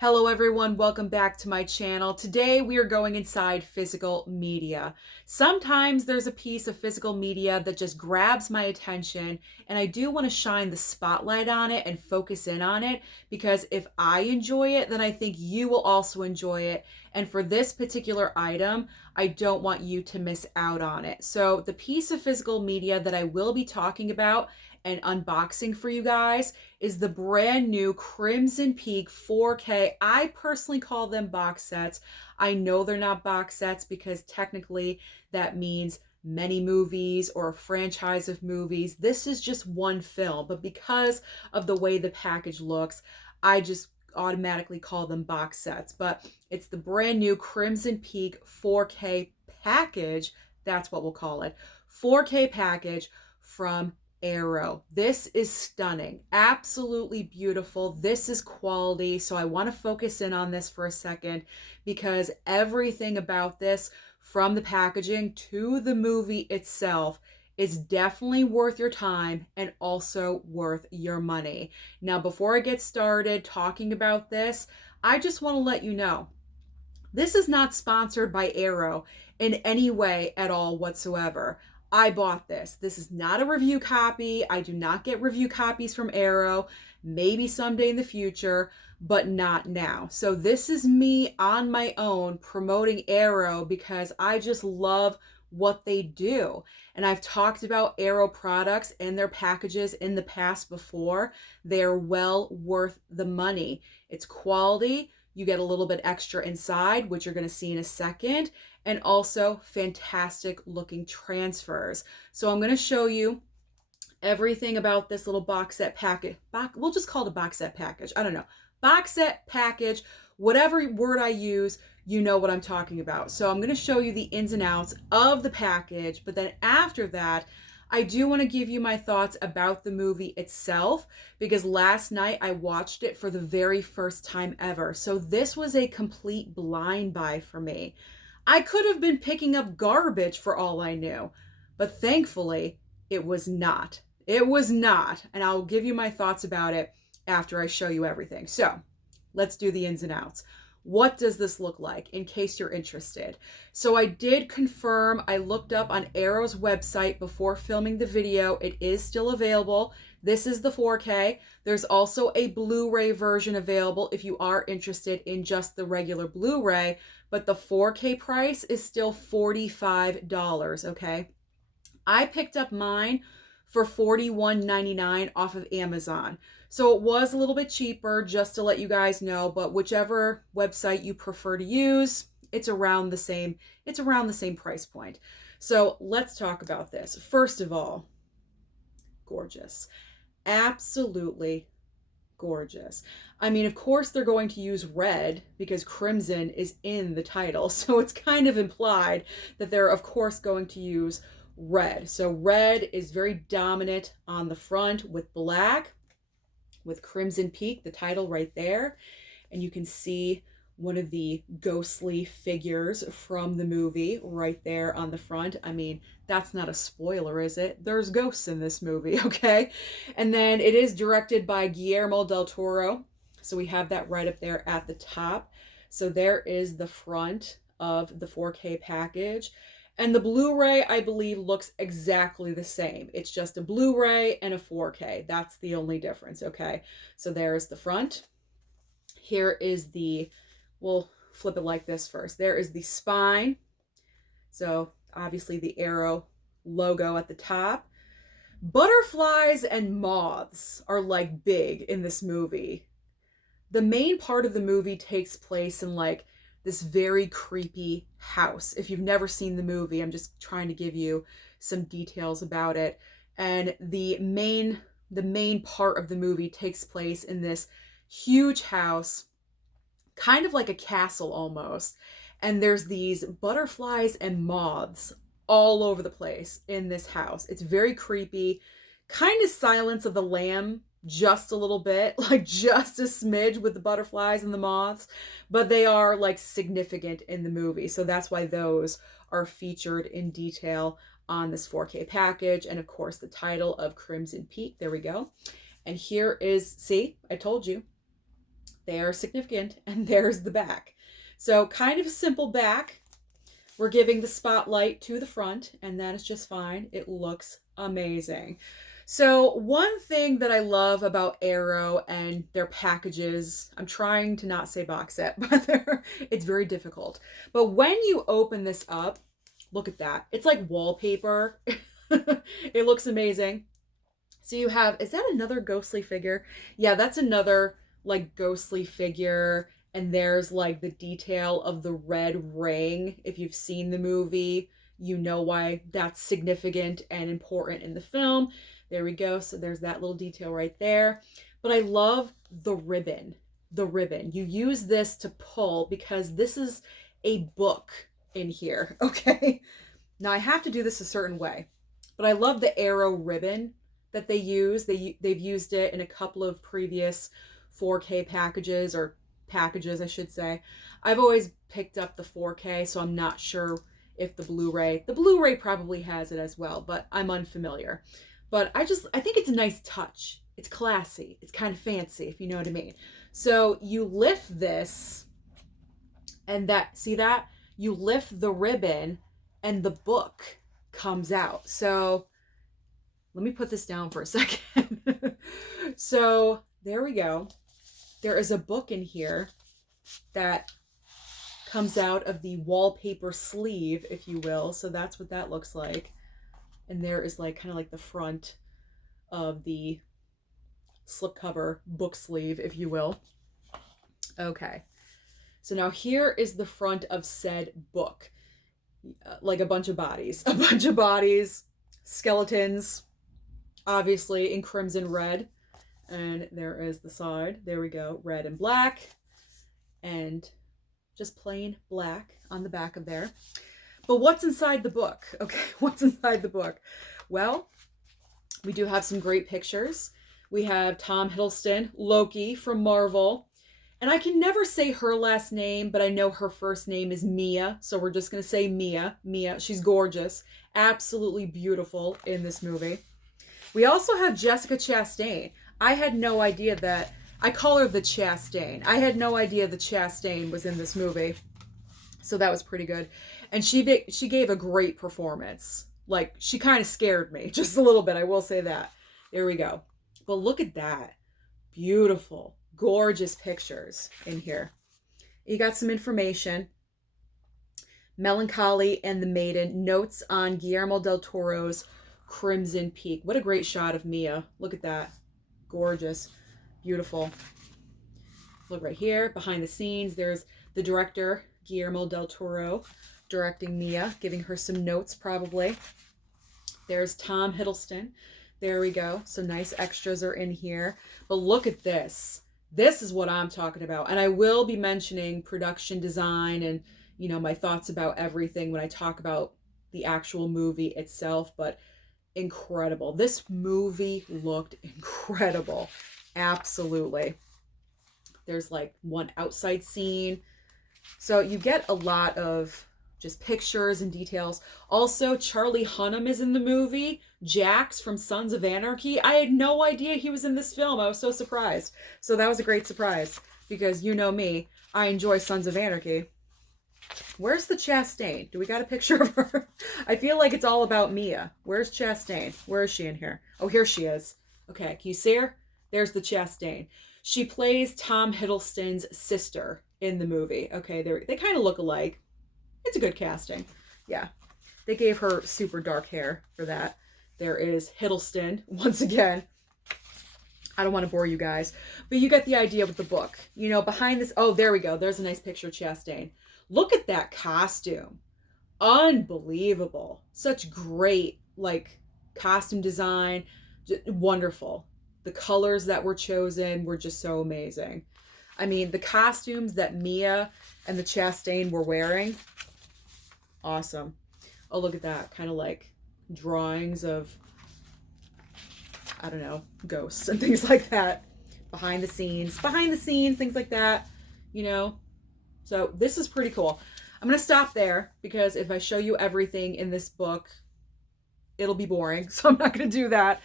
Hello everyone, welcome back to my channel. Today we are going inside physical media. Sometimes there's a piece of physical media that just grabs my attention and I do want to shine the spotlight on it and focus in on it because if I enjoy it, then I think you will also enjoy it. And for this particular item, I don't want you to miss out on it. So the piece of physical media that I will be talking about and unboxing for you guys is the brand new Crimson Peak 4K. I personally call them box sets. I know they're not box sets because technically that means many movies or a franchise of movies. This is just one film, but because of the way the package looks, I just automatically call them box sets. But it's the brand new Crimson Peak 4K package. That's what we'll call it. 4K package from Arrow. This is stunning, absolutely beautiful. This is quality. So I want to focus in on this for a second because everything about this, from the packaging to the movie itself, is definitely worth your time and also worth your money. Now, before I get started talking about this, I just want to let you know this is not sponsored by Arrow in any way at all whatsoever. I bought this. This is not a review copy. I do not get review copies from Arrow. Maybe someday in the future, but not now. So this is me on my own promoting Arrow because I just love what they do. And I've talked about Arrow products and their packages in the past before. They are well worth the money. It's quality. You get a little bit extra inside, which you're going to see in a second, and also fantastic looking transfers. So I'm going to show you everything about this little box set package. We'll just call it a box set package. I don't know. Box set package, whatever word I use, you know what I'm talking about. So I'm going to show you the ins and outs of the package, but then after that, I do want to give you my thoughts about the movie itself because last night I watched it for the very first time ever. So this was a complete blind buy for me. I could have been picking up garbage for all I knew, but thankfully it was not. It was not, and I'll give you my thoughts about it after I show you everything. So let's do the ins and outs. What does this look like in case you're interested? So I did confirm, I looked up on Arrow's website before filming the video. It is still available. This is the 4K. There's also a Blu-ray version available if you are interested in just the regular Blu-ray, but the 4K price is still $45, okay? I picked up mine for $41.99 off of Amazon. So it was a little bit cheaper, just to let you guys know, but whichever website you prefer to use, it's around the same price point. So let's talk about this. First of all, gorgeous. Absolutely gorgeous. I mean, of course they're going to use red because crimson is in the title. So it's kind of implied that they're of course going to use red. So red is very dominant on the front with black, with Crimson Peak, the title right there. And you can see one of the ghostly figures from the movie right there on the front. I mean, that's not a spoiler, is it? There's ghosts in this movie, okay? And then it is directed by Guillermo del Toro. So we have that right up there at the top. So there is the front of the 4K package. And the Blu-ray, I believe, looks exactly the same. It's just a Blu-ray and a 4K. That's the only difference, okay? So there's the front. Here is the, we'll flip it like this first. There is the spine. So obviously the Arrow logo at the top. Butterflies and moths are like big in this movie. The main part of the movie takes place in like this very creepy house. If you've never seen the movie, I'm just trying to give you some details about it. And the main part of the movie takes place in this huge house, kind of like a castle almost. And there's these butterflies and moths all over the place in this house. It's very creepy, kind of Silence of the Lamb, just a little bit, like just a smidge with the butterflies and the moths, but they are like significant in the movie. So that's why those are featured in detail on this 4K package. And of course the title of Crimson Peak, there we go. And here is, see, I told you, They are significant, and there's the back. So kind of a simple back. We're giving the spotlight to the front, and that is just fine. It looks amazing. So one thing that I love about Arrow and their packages, I'm trying to not say box set, but it's very difficult. But when you open this up, look at that. It's like wallpaper. It looks amazing. So you have, is that another ghostly figure? Yeah, that's another like ghostly figure. And there's like the detail of the red ring. If you've seen the movie, you know why that's significant and important in the film. There we go. So there's that little detail right there. But I love the ribbon. The ribbon. You use this to pull because this is a book in here. Okay. Now I have to do this a certain way. But I love the Arrow ribbon that they use. They've used it in a couple of previous 4K packages, or packages I should say. I've always picked up the 4K, so I'm not sure if the Blu-ray probably has it as well, but I'm unfamiliar. But I think it's a nice touch. It's classy. It's kind of fancy, if you know what I mean. So you lift this, and see that? You lift the ribbon and the book comes out. So let me put this down for a second. So there we go. There is a book in here that comes out of the wallpaper sleeve, if you will. So that's what that looks like. And there is like kind of like the front of the slipcover book sleeve, if you will. Okay. So now here is the front of said book. Like a bunch of bodies. A bunch of bodies. Skeletons. Obviously in crimson red. And there is the side. There we go. Red and black. And just plain black on the back of there. But what's inside the book? Okay, what's inside the book? Well, we do have some great pictures. We have Tom Hiddleston, Loki from Marvel. And I can never say her last name, but I know her first name is Mia. So we're just going to say Mia. Mia, she's gorgeous. Absolutely beautiful in this movie. We also have Jessica Chastain. I had no idea that, I call her the Chastain. I had no idea the Chastain was in this movie. So that was pretty good. And she gave a great performance. Like, she kind of scared me just a little bit. I will say that. There we go. But look at that. Beautiful, gorgeous pictures in here. You got some information. Melancholy and the Maiden. Notes on Guillermo del Toro's Crimson Peak. What a great shot of Mia. Look at that. Gorgeous. Beautiful. Look right here. Behind the scenes, there's the director, Guillermo del Toro, directing Mia, giving her some notes probably. There's Tom Hiddleston. There we go. Some nice extras are in here. But look at this. This is what I'm talking about. And I will be mentioning production design and, you know, my thoughts about everything when I talk about the actual movie itself. But incredible. This movie looked incredible. Absolutely. There's like one outside scene. So you get a lot of just pictures and details. Also, Charlie Hunnam is in the movie. Jax from Sons of Anarchy. I had no idea he was in this film. I was so surprised. So that was a great surprise because you know me, I enjoy Sons of Anarchy. Where's the Chastain? Do we got a picture of her? I feel like it's all about Mia. Where's Chastain? Where is she in here? Oh, here she is. Okay, can you see her? There's the Chastain. She plays Tom Hiddleston's sister in the movie. Okay, they kind of look alike. It's a good casting. Yeah, they gave her super dark hair for that. There is Hiddleston, once again. I don't want to bore you guys, but you get the idea with the book. You know, behind this, oh, there we go. There's a nice picture of Chastain. Look at that costume. Unbelievable. Such great, like, costume design. Wonderful. The colors that were chosen were just so amazing. I mean, the costumes that Mia and the Chastain were wearing, awesome. Oh, look at that. Kind of like drawings of, I don't know, ghosts and things like that. Behind the scenes, things like that, you know. So this is pretty cool. I'm going to stop there because if I show you everything in this book, it'll be boring. So I'm not going to do that.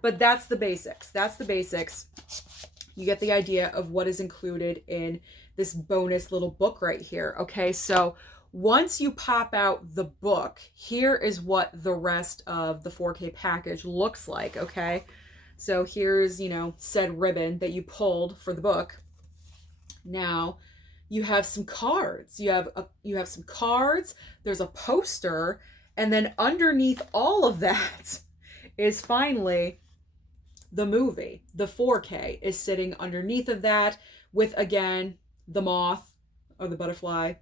But that's the basics. That's the basics. you get the idea of what is included in this bonus little book right here. Okay, so once you pop out the book, here is what the rest of the 4K package looks like. Okay, so here's, you know, said ribbon that you pulled for the book. Now you have some cards. You have some cards. There's a poster, and then underneath all of that is finally the movie. The 4K is sitting underneath of that with, again, the moth or the butterfly.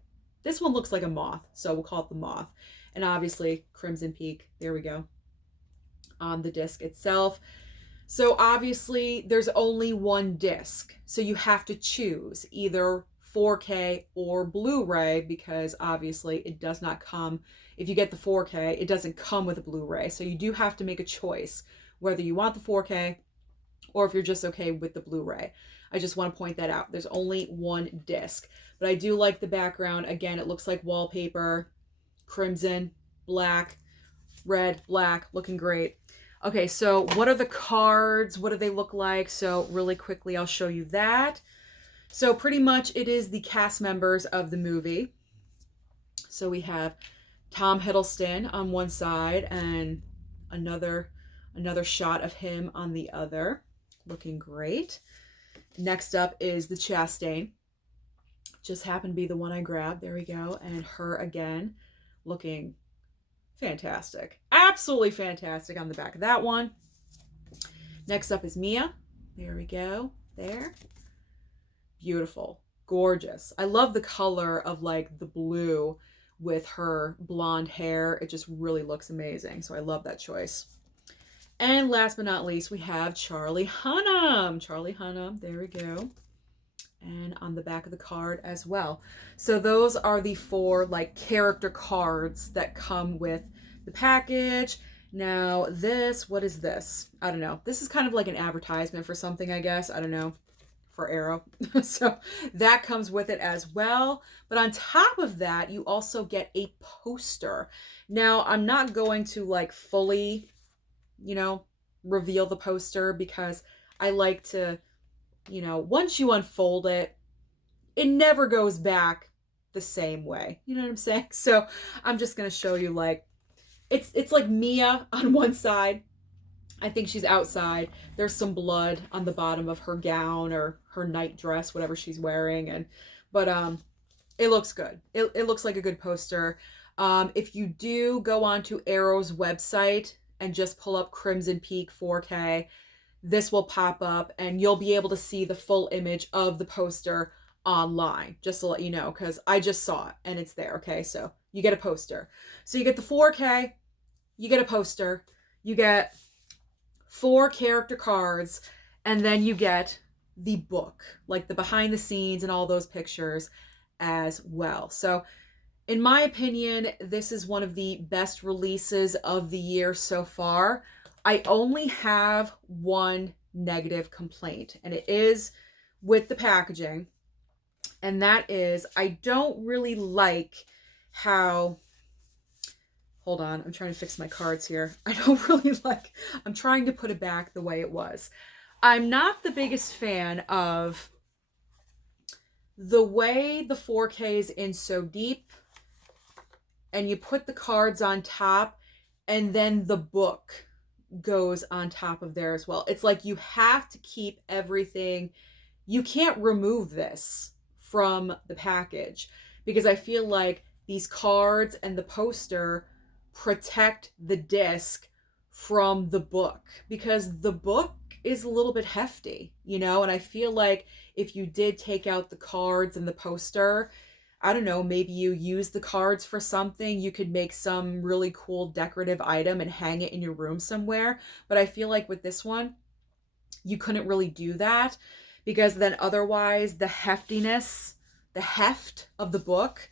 This one looks like a moth, so we'll call it the moth. And obviously Crimson Peak, there we go, on the disc itself. So obviously there's only one disc, so you have to choose either 4K or Blu-ray, because obviously it does not come, if you get the 4K, it doesn't come with a Blu-ray. So you do have to make a choice whether you want the 4K or if you're just okay with the Blu-ray. I just want to point that out. There's only one disc, but I do like the background. Again, it looks like wallpaper, crimson, black, red, black, looking great. Okay, so what are the cards? What do they look like? So really quickly, I'll show you that. So pretty much it is the cast members of the movie. So we have Tom Hiddleston on one side and another shot of him on the other. Looking great. Next up is the Chastain. Just happened to be the one I grabbed. There we go. And her again, looking fantastic. Absolutely fantastic on the back of that one. Next up is Mia. There we go. There. Beautiful. Gorgeous. I love the color of like the blue with her blonde hair. It just really looks amazing. So I love that choice. And last but not least, we have Charlie Hunnam. Charlie Hunnam, there we go. And on the back of the card as well. So those are the 4 like character cards that come with the package. Now this, what is this? I don't know. This is kind of like an advertisement for something, I guess. I don't know. For Arrow. So that comes with it as well. But on top of that, you also get a poster. Now, I'm not going to like fully, you know, reveal the poster because I like to, you know, once you unfold it, it never goes back the same way. You know what I'm saying? So I'm just going to show you like, it's like Mia on one side. I think she's outside. There's some blood on the bottom of her gown or her night dress, whatever she's wearing. But it looks good. It looks like a good poster. If you do go onto Arrow's website and just pull up Crimson Peak 4K, this will pop up and you'll be able to see the full image of the poster online, just to let you know, because I just saw it and it's there. Okay, so you get a poster. So you get the 4K, you get a poster, you get 4 character cards, and then you get the book, like the behind the scenes and all those pictures as well. So in my opinion, this is one of the best releases of the year so far. I only have one negative complaint, and it is with the packaging. And that is, I don't really like how, hold on, I'm trying to fix my cards here. I don't really like, I'm trying to put it back the way it was. I'm not the biggest fan of the way the 4K is in so deep and you put the cards on top and then the book goes on top of there as well. It's like you have to keep everything. You can't remove this from the package because I feel like these cards and the poster protect the disc from the book, because the book is a little bit hefty, you know, and I feel like if you did take out the cards and the poster, I don't know, maybe you use the cards for something, you could make some really cool decorative item and hang it in your room somewhere. But I feel like with this one, you couldn't really do that, because then otherwise the heftiness, the heft of the book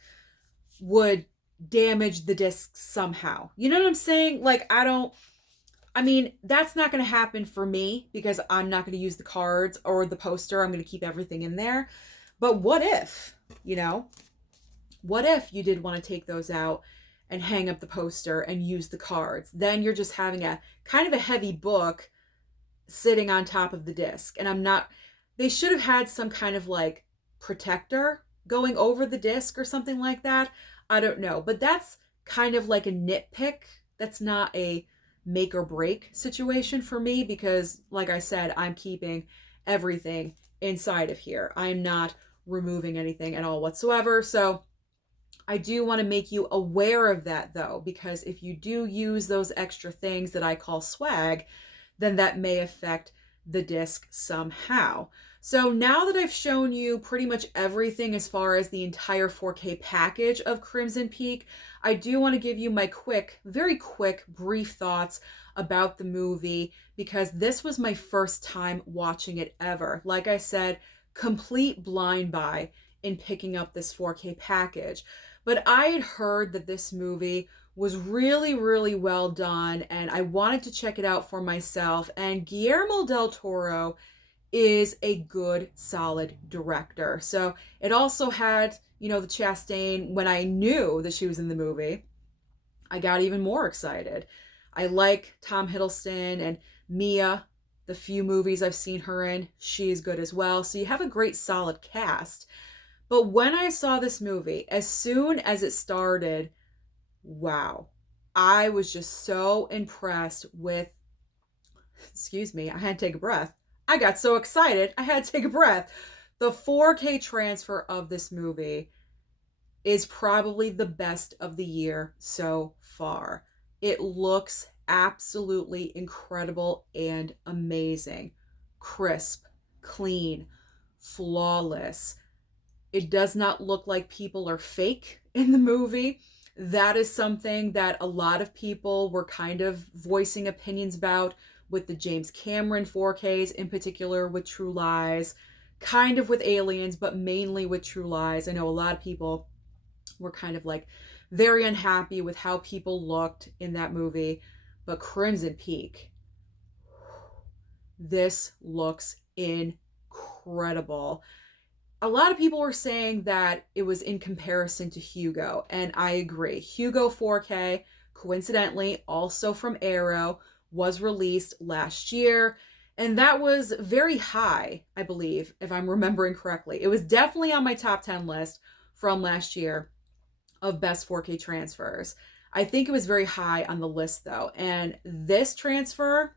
would damage the disc somehow. You know what I'm saying? Like, I mean, that's not going to happen for me because I'm not going to use the cards or the poster. I'm going to keep everything in there. But what if, you know, what if you did want to take those out and hang up the poster and use the cards? Then you're just having a kind of a heavy book sitting on top of the disc. And They should have had some kind of like protector going over the disc or something like that. I don't know, but that's kind of like a nitpick. That's not a make or break situation for me because, like I said, I'm keeping everything inside of here. I'm not removing anything at all whatsoever. So I do want to make you aware of that though, because if you do use those extra things that I call swag, then that may affect the disc somehow. So now that I've shown you pretty much everything as far as the entire 4K package of Crimson Peak, I do want to give you my quick, very quick, brief thoughts about the movie because this was my first time watching it ever. Like I said, complete blind buy in picking up this 4K package. But I had heard that this movie was really, really well done, and I wanted to check it out for myself. And Guillermo del Toro is a good, solid director. So it also had, the Chastain. When I knew that she was in the movie, I got even more excited. I like Tom Hiddleston and Mia. The few movies I've seen her in, she is good as well. So you have a great, solid cast. But when I saw this movie, as soon as it started, wow, I was just so impressed with, excuse me, I had to take a breath. I got so excited, I had to take a breath. The 4K transfer of this movie is probably the best of the year so far. It looks absolutely incredible and amazing. Crisp, clean, flawless. It does not look like people are fake in the movie. That is something that a lot of people were kind of voicing opinions about with the James Cameron 4Ks, in particular with True Lies, kind of with Aliens, but mainly with True Lies. I know a lot of people were kind of like very unhappy with how people looked in that movie. But Crimson Peak, this looks incredible. A lot of people were saying that it was in comparison to Hugo, and I agree. Hugo 4K, coincidentally, also from Arrow, was released last year, and that was very high, I believe, if I'm remembering correctly. It was definitely on my top 10 list from last year of best 4K transfers. I think it was very high on the list, though, and this transfer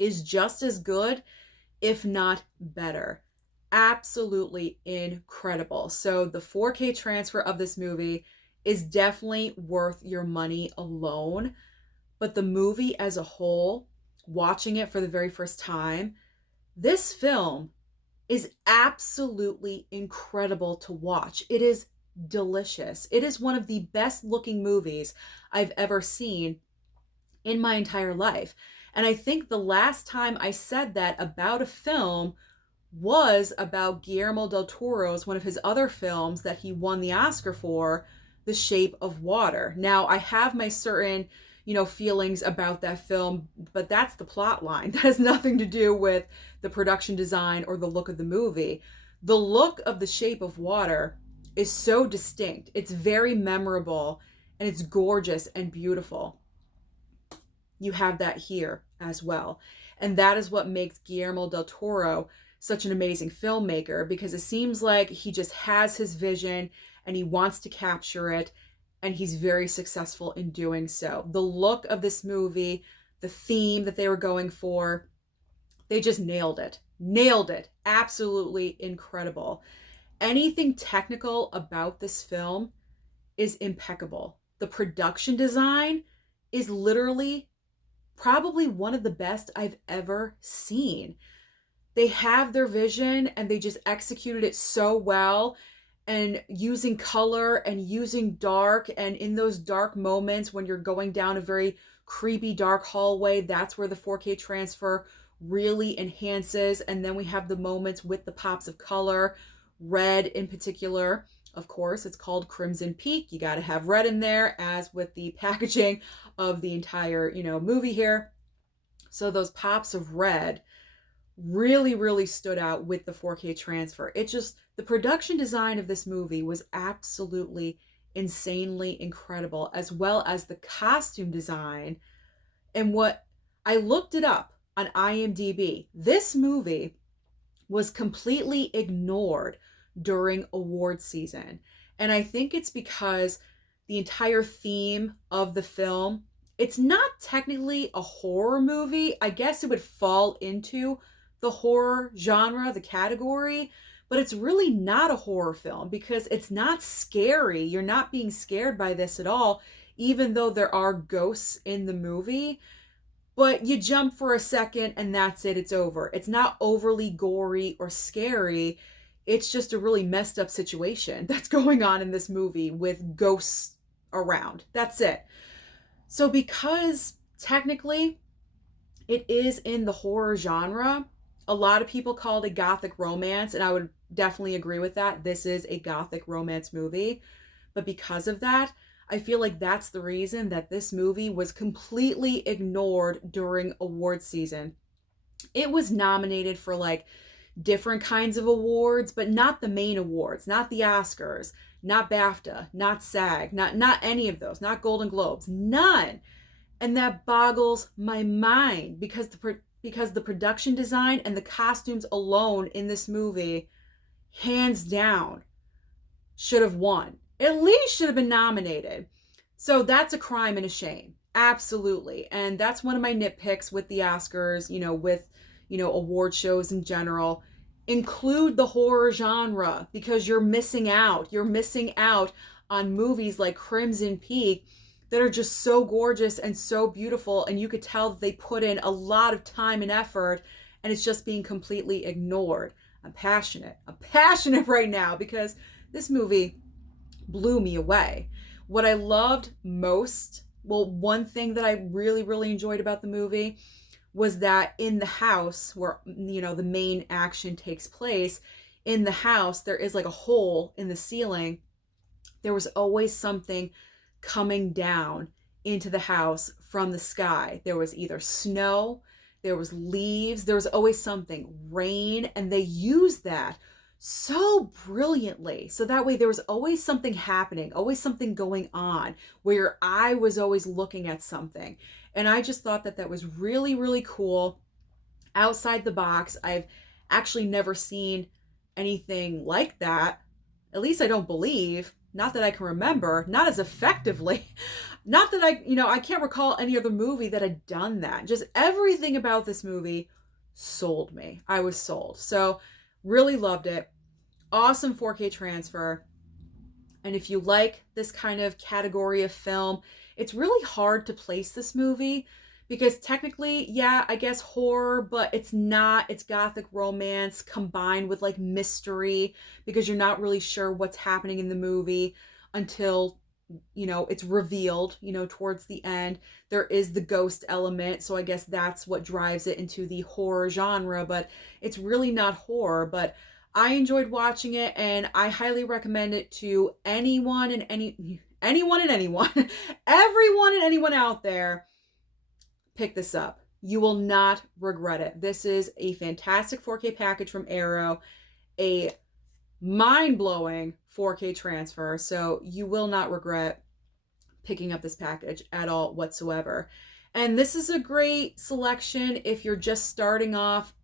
is just as good, if not better. Absolutely incredible. So the 4K transfer of this movie is definitely worth your money alone. But the movie as a whole, watching it for the very first time, this film is absolutely incredible to watch. It is delicious. It is one of the best looking movies I've ever seen in my entire life. And I think the last time I said that about a film was about Guillermo del Toro's, one of his other films that he won the Oscar for, The Shape of Water. Now, I have my certain, feelings about that film, but that's the plot line. That has nothing to do with the production design or the look of the movie. The look of The Shape of Water is so distinct. It's very memorable and it's gorgeous and beautiful. You have that here as well. And that is what makes Guillermo del Toro such an amazing filmmaker, because it seems like he just has his vision and he wants to capture it, and he's very successful in doing so. The look of this movie, the theme that they were going for, they just nailed it. Nailed it. Absolutely incredible. Anything technical about this film is impeccable. The production design is literally probably one of the best I've ever seen. They have their vision and they just executed it so well, and using color and using dark, and in those dark moments when you're going down a very creepy dark hallway, that's where the 4K transfer really enhances. And then we have the moments with the pops of color, red in particular. Of course, it's called Crimson Peak. You got to have red in there, as with the packaging of the entire, movie here. So those pops of red really, really stood out with the 4K transfer. It just, the production design of this movie was absolutely insanely incredible, as well as the costume design. And what I looked it up on IMDb, this movie was completely ignored during award season. And I think it's because the entire theme of the film, it's not technically a horror movie. I guess it would fall into the horror genre, the category, but it's really not a horror film because it's not scary. You're not being scared by this at all, even though there are ghosts in the movie. But you jump for a second and that's it, it's over. It's not overly gory or scary. It's just a really messed up situation that's going on in this movie with ghosts around. That's it. So, because technically it is in the horror genre, a lot of people call it a gothic romance, and I would definitely agree with that. This is a gothic romance movie. But because of that, I feel like that's the reason that this movie was completely ignored during award season. It was nominated for like different kinds of awards, but not the main awards, not the Oscars, not BAFTA, not SAG, not any of those, not Golden Globes, none. And that boggles my mind because the production design and the costumes alone in this movie, hands down, should have won. At least should have been nominated. So that's a crime and a shame. Absolutely. And that's one of my nitpicks with the Oscars, with, award shows in general. Include the horror genre because you're missing out. You're missing out on movies like Crimson Peak that are just so gorgeous and so beautiful. And you could tell that they put in a lot of time and effort, and it's just being completely ignored. I'm passionate. I'm passionate right now because this movie blew me away. What I loved most, well, one thing that I really, really enjoyed about the movie was that in the house where, the main action takes place, in the house, there is like a hole in the ceiling. There was always something coming down into the house from the sky. There was either snow, there was leaves, there was always something, rain, and they used that so brilliantly. So that way there was always something happening, always something going on where your eye was always looking at something. And I just thought that that was really, really cool. Outside the box, I've actually never seen anything like that. At least I don't believe, not that I can remember, not as effectively. Not that I can't recall any other movie that had done that. Just everything about this movie sold me. I was sold. So really loved it. Awesome 4K transfer. And if you like this kind of category of film, it's really hard to place this movie because technically, yeah, I guess horror, but it's not. It's gothic romance combined with like mystery because you're not really sure what's happening in the movie until, it's revealed, towards the end. There is the ghost element, so I guess that's what drives it into the horror genre, but it's really not horror. But I enjoyed watching it, and I highly recommend it to anyone and anyone, everyone and anyone out there. Pick this up. You will not regret it. This is a fantastic 4K package from Arrow, a mind-blowing 4K transfer, so you will not regret picking up this package at all whatsoever. And this is a great selection if you're just starting off,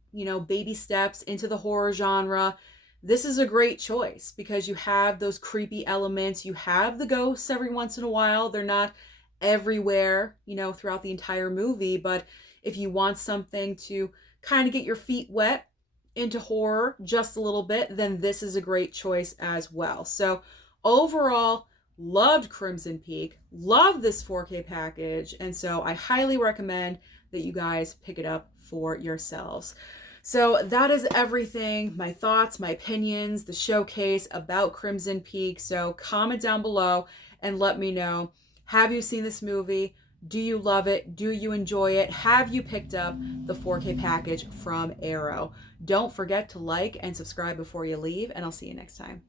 baby steps into the horror genre. This is a great choice because you have those creepy elements. You have the ghosts every once in a while. They're not everywhere, throughout the entire movie, but if you want something to kind of get your feet wet into horror just a little bit, then this is a great choice as well. So overall, loved Crimson Peak, loved this 4K package, and so I highly recommend that you guys pick it up for yourselves. So that is everything, my thoughts, my opinions, the showcase about Crimson Peak. So comment down below and let me know, have you seen this movie? Do you love it? Do you enjoy it? Have you picked up the 4K package from Arrow? Don't forget to like and subscribe before you leave, and I'll see you next time.